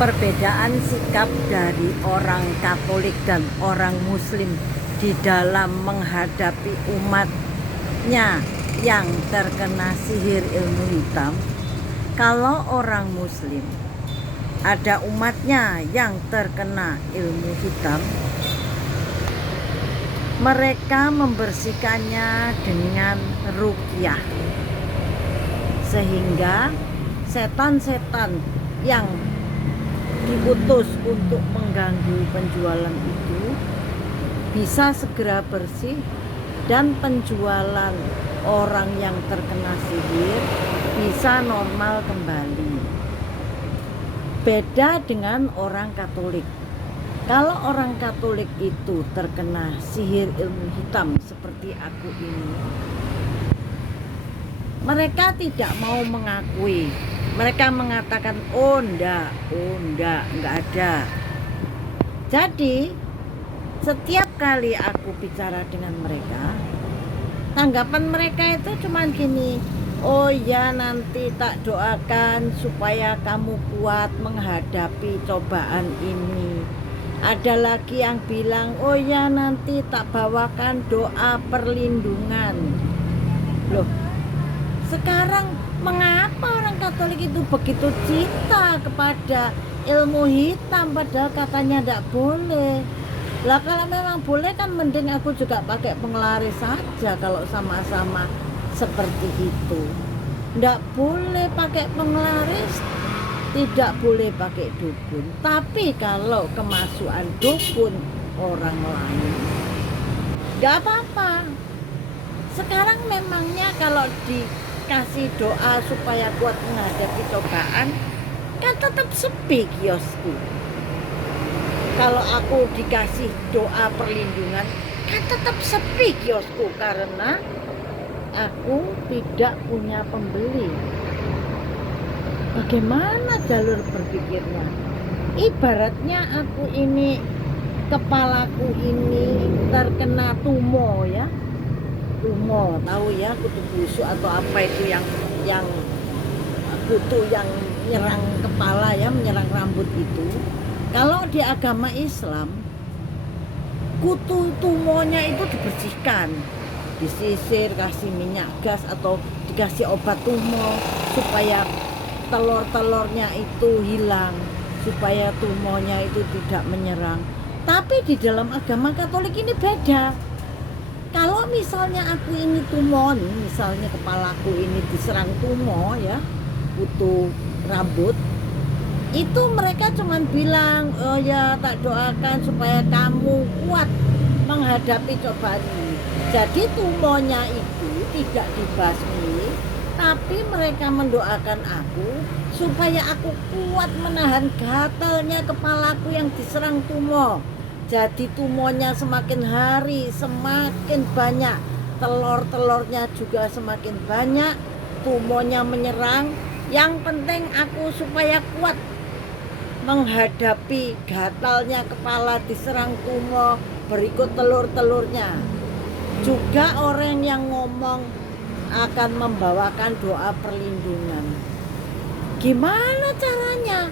perbedaan sikap dari orang Katolik dan orang Muslim di dalam menghadapi umatnya yang terkena sihir ilmu hitam. Kalau orang Muslim, ada umatnya yang terkena ilmu hitam, mereka membersihkannya dengan ruqyah, sehingga setan-setan yang diutus untuk mengganggu penjualan itu bisa segera bersih dan penjualan orang yang terkena sihir bisa normal kembali. Beda dengan orang Katolik. Kalau orang Katolik itu terkena sihir ilmu hitam seperti aku ini, mereka tidak mau mengakui. Mereka mengatakan, oh enggak ada. Jadi setiap kali aku bicara dengan mereka, tanggapan mereka itu cuma gini, oh ya nanti tak doakan supaya kamu kuat menghadapi cobaan ini. Ada lagi yang bilang, oh ya nanti tak bawakan doa perlindungan. Loh, sekarang mengapa orang Katolik itu begitu cinta kepada ilmu hitam padahal katanya tidak boleh? Lah kalau memang boleh kan mending aku juga pakai penglaris saja kalau sama-sama seperti itu. Tidak boleh pakai penglaris, tidak boleh pakai dukun. Tapi kalau kemasukan dukun orang lain, nggak apa-apa. Sekarang memangnya kalau dikasih doa supaya kuat menghadapi cobaan, kan tetap sepi kiosku. Kalau aku dikasih doa perlindungan, kan tetap sepi kiosku karena aku tidak punya pembeli. Bagaimana jalur berpikirnya? Ibaratnya aku ini, kepalaku ini terkena tumor ya. Tumor, tahu ya, kutu busuk atau apa itu yang kutu yang menyerang kepala ya, menyerang rambut itu. Kalau di agama Islam, kutu tumornya itu dibersihkan, disisir, kasih minyak gas atau dikasih obat tumor supaya telur-telurnya itu hilang, supaya tumornya itu tidak menyerang. Tapi di dalam agama Katolik ini beda. Kalau misalnya aku ini tumor, misalnya kepalaku ini diserang tumor ya, kutu rambut, itu mereka cuma bilang, oh ya tak doakan supaya kamu kuat menghadapi cobaan ini. Jadi tumornya itu tidak dibasmi, tapi mereka mendoakan aku supaya aku kuat menahan gatalnya kepalaku yang diserang tumor. Jadi tumornya semakin hari semakin banyak, telur-telurnya juga semakin banyak, tumornya menyerang. Yang penting aku supaya kuat menghadapi gatalnya kepala diserang tumor, berikut telur-telurnya. Juga orang yang ngomong akan membawakan doa perlindungan. Gimana caranya?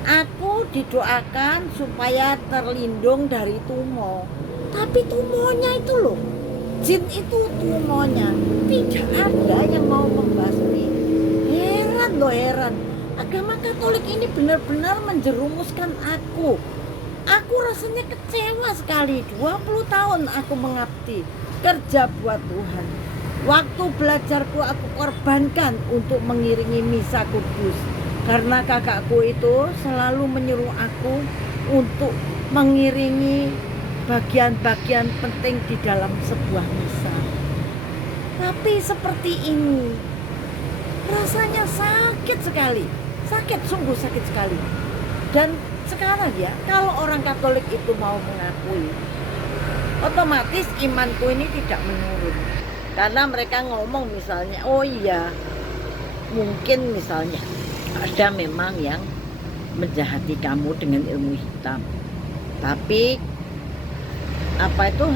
Aku didoakan supaya terlindung dari tumor. Tapi tumornya itu loh, jin itu tumornya tidak ada yang mau membasmi. Heran loh, heran. Agama Katolik ini benar-benar menjerumuskan aku. Aku rasanya kecewa sekali. 20 tahun aku mengabdi, kerja buat Tuhan. Waktu belajarku aku korbankan untuk mengiringi misa kudus. Karena kakakku itu selalu menyuruh aku untuk mengiringi bagian-bagian penting di dalam sebuah misa. Tapi seperti ini, rasanya sakit sekali. Sakit, sungguh sakit sekali. Dan sekarang ya, kalau orang Katolik itu mau mengakui, otomatis imanku ini tidak menurun. Karena mereka ngomong misalnya, oh iya, mungkin misalnya ada memang yang menjahati kamu dengan ilmu hitam. Tapi apa itu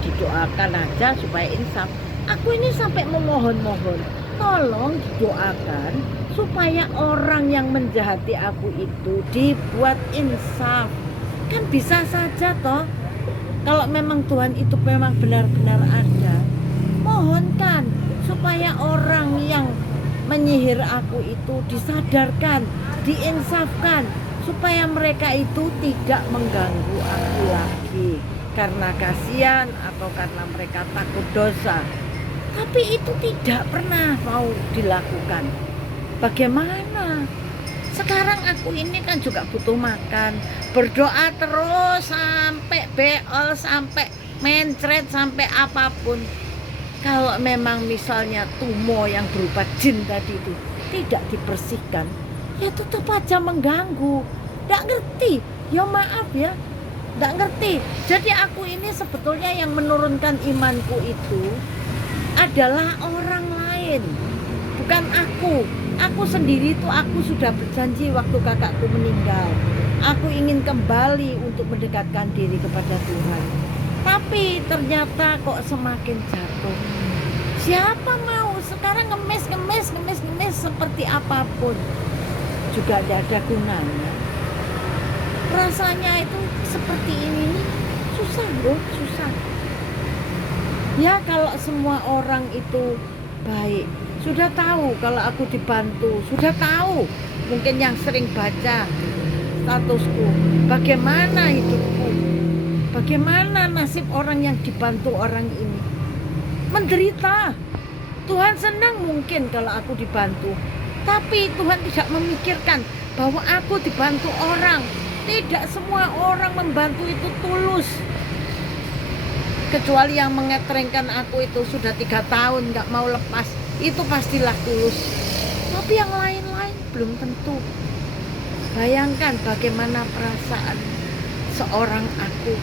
didoakan aja supaya insaf. Aku ini sampai memohon-mohon, tolong didoakan supaya orang yang menjahati aku itu dibuat insaf. Kan bisa saja toh, kalau memang Tuhan itu memang benar-benar ada, mohonkan supaya orang yang menyihir aku itu disadarkan, diinsafkan, supaya mereka itu tidak mengganggu aku lagi karena kasihan atau karena mereka takut dosa. Tapi itu tidak pernah mau dilakukan. Bagaimana? Sekarang aku ini kan juga butuh makan, berdoa terus sampai beol, sampai mencret, sampai apapun. Kalau memang misalnya tumo yang berupa jin tadi itu tidak dibersihkan, ya tetap aja mengganggu. Nggak ngerti, ya maaf ya, nggak ngerti. Jadi aku ini sebetulnya yang menurunkan imanku itu adalah orang lain, bukan aku. Aku sendiri tuh, aku sudah berjanji waktu kakakku meninggal, aku ingin kembali untuk mendekatkan diri kepada Tuhan. Tapi ternyata kok semakin jatuh. Siapa mau sekarang ngemis seperti apapun juga tidak ada gunanya. Rasanya itu seperti ini susah loh, susah. Ya kalau semua orang itu baik, sudah tahu kalau aku dibantu, sudah tahu mungkin yang sering baca statusku, bagaimana hidupku, bagaimana nasib orang yang dibantu orang ini, menderita. Tuhan senang mungkin kalau aku dibantu, tapi Tuhan tidak memikirkan bahwa aku dibantu orang. Tidak semua orang membantu itu tulus, kecuali yang mengetrengkan aku itu sudah 3 tahun gak mau lepas, itu pastilah tulus. Tapi yang lain-lain belum tentu. Bayangkan bagaimana perasaan seorang aku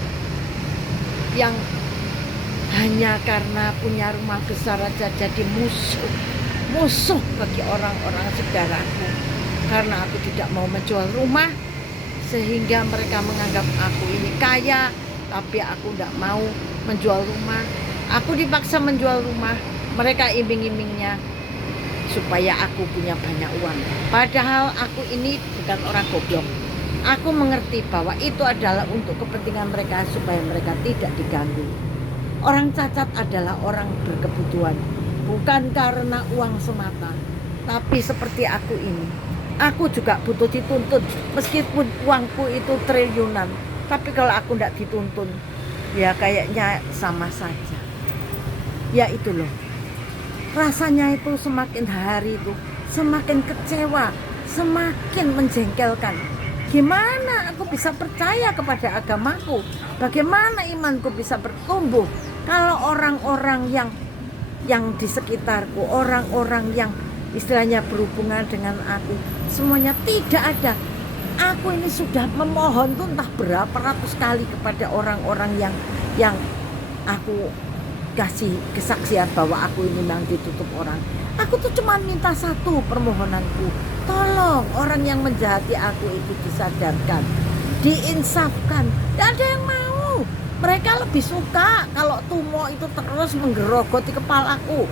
yang hanya karena punya rumah besar aja jadi musuh bagi orang-orang saudaraku, karena aku tidak mau menjual rumah, sehingga mereka menganggap aku ini kaya, tapi aku tidak mau menjual rumah. Aku dipaksa menjual rumah, mereka iming-imingnya supaya aku punya banyak uang. Padahal aku ini bukan orang goblok. Aku mengerti bahwa itu adalah untuk kepentingan mereka, supaya mereka tidak diganggu. Orang cacat adalah orang berkebutuhan, bukan karena uang semata. Tapi seperti aku ini, aku juga butuh dituntun. Meskipun uangku itu triliunan, tapi kalau aku tidak dituntun, ya kayaknya sama saja. Ya itu loh, rasanya itu semakin hari itu semakin kecewa, semakin menjengkelkan. Gimana aku bisa percaya kepada agamaku? Bagaimana imanku bisa bertumbuh kalau orang-orang yang di sekitarku, orang-orang yang istilahnya berhubungan dengan aku, semuanya tidak ada. Aku ini sudah memohon tuh entah berapa ratus kali kepada orang-orang yang aku kasih kesaksian bahwa aku ini memang ditutup orang. Aku tuh cuma minta satu permohonanku, tolong orang yang menjahati aku itu disadarkan, diinsafkan. Tidak ada yang mau. Mereka lebih suka kalau tumo itu terus menggerogoti kepalaku.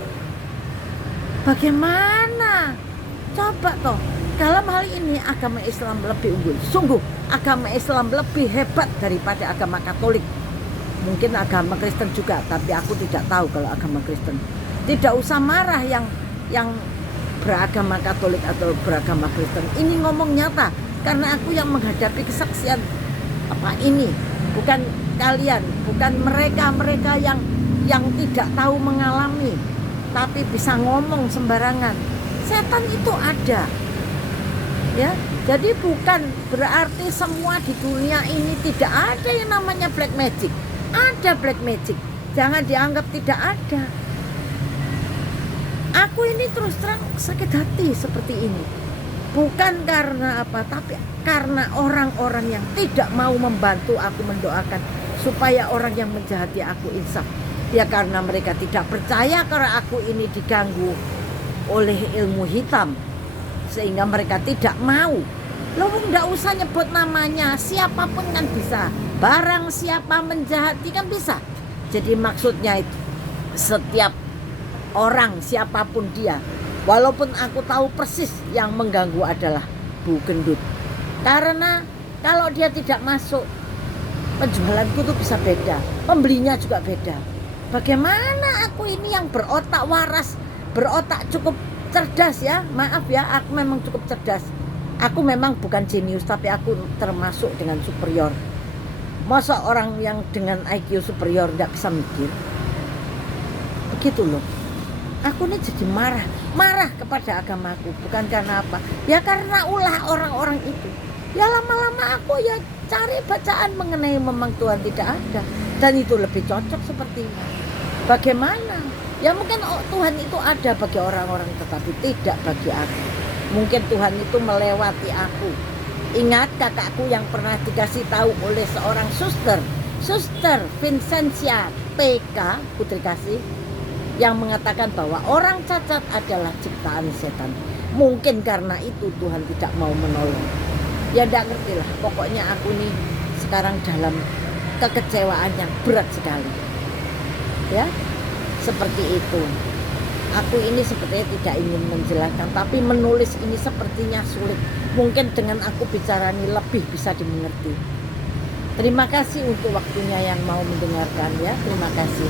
Bagaimana? Coba toh, dalam hal ini agama Islam lebih unggul. Sungguh, agama Islam lebih hebat daripada agama Katolik. Mungkin agama Kristen juga, tapi aku tidak tahu kalau agama Kristen. Tidak usah marah yang beragama Katolik atau beragama Kristen. Ini ngomong nyata, karena aku yang menghadapi kesaksian apa ini, bukan kalian, bukan mereka yang tidak tahu mengalami, tapi bisa ngomong sembarangan. Setan itu ada, ya. Jadi bukan berarti semua di dunia ini tidak ada yang namanya black magic. Ada black magic, jangan dianggap tidak ada. Aku ini terus terang sakit hati seperti ini, bukan karena apa, tapi karena orang-orang yang tidak mau membantu aku mendoakan supaya orang yang menjahati aku insaf. Ya karena mereka tidak percaya karena aku ini diganggu oleh ilmu hitam, sehingga mereka tidak mau. Lo nggak usah nyebut namanya, siapapun kan bisa. Barang siapa menjahati kan bisa. Jadi maksudnya itu setiap orang siapapun dia Walaupun aku tahu persis yang mengganggu adalah Bu Gendut. Karena kalau dia tidak masuk, penjualanku tuh bisa beda, pembelinya juga beda. Bagaimana aku ini yang berotak waras, berotak cukup cerdas ya, maaf ya, aku memang cukup cerdas. Aku memang bukan jenius, tapi aku termasuk dengan superior. Masa orang yang dengan IQ superior nggak bisa mikir? Begitu loh. Aku ini jadi marah kepada agamaku. Bukan karena apa? Ya karena ulah orang-orang itu. Ya lama-lama aku ya cari bacaan mengenai memang Tuhan tidak ada. Dan itu lebih cocok sepertinya. Bagaimana? Ya mungkin Tuhan itu ada bagi orang-orang, tetapi tidak bagi aku. Mungkin Tuhan itu melewati aku. Ingat kakakku yang pernah dikasih tahu oleh seorang Suster Vincentia PK Putri Kasih, yang mengatakan bahwa orang cacat adalah ciptaan setan. Mungkin karena itu Tuhan tidak mau menolong. Ya tidak ngerti lah. Pokoknya aku nih sekarang dalam kekecewaan yang berat sekali. Ya, seperti itu. Aku ini sepertinya tidak ingin menjelaskan, tapi menulis ini sepertinya sulit. Mungkin dengan aku bicara ini lebih bisa dimengerti. Terima kasih untuk waktunya yang mau mendengarkan ya. Terima kasih.